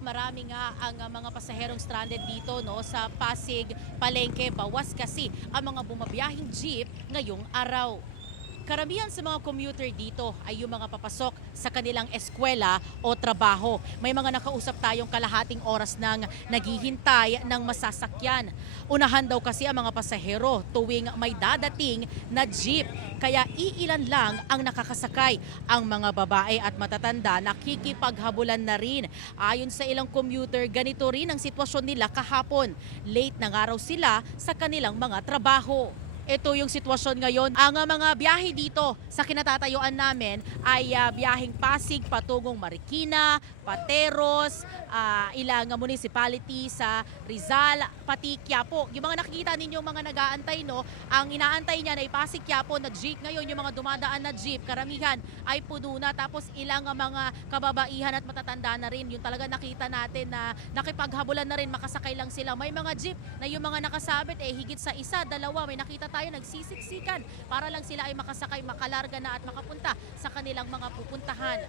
marami nga ang mga pasaherong stranded dito no sa Pasig, Palengke. Bawas kasi ang mga bumabiyahing jeep ngayong araw. Karamihan sa mga commuter dito ay yung mga papasok sa kanilang eskwela o trabaho. May mga nakausap tayong kalahating oras nang naghihintay ng masasakyan. Unahan daw kasi ang mga pasahero tuwing may dadating na jeep. Kaya iilan lang ang nakakasakay. Ang mga babae at matatanda nakikipaghabulan na rin. Ayon sa ilang commuter, ganito rin ang sitwasyon nila kahapon. Late na nga raw sila sa kanilang mga trabaho. Ito yung sitwasyon ngayon. Ang mga biyahe dito sa kinatatayuan namin ay biyaheng Pasig patungong Marikina, Pateros, ilang municipality sa Rizal, pati Quiapo. Yung mga nakikita ninyong mga nag-aantay, no, ang inaantay niya ay Pasig, Quiapo na jeep. Ngayon yung mga dumadaan na jeep, karamihan ay puno na. Tapos ilang mga kababaihan at matatanda na rin. Yung talaga nakita natin na nakipaghabulan na rin, makasakay lang sila. May mga jeep na yung mga nakasabit higit sa isa, dalawa. May nakita tayo nagsisiksikan para lang sila ay makasakay, makalarga na at makapunta sa kanilang mga pupuntahan.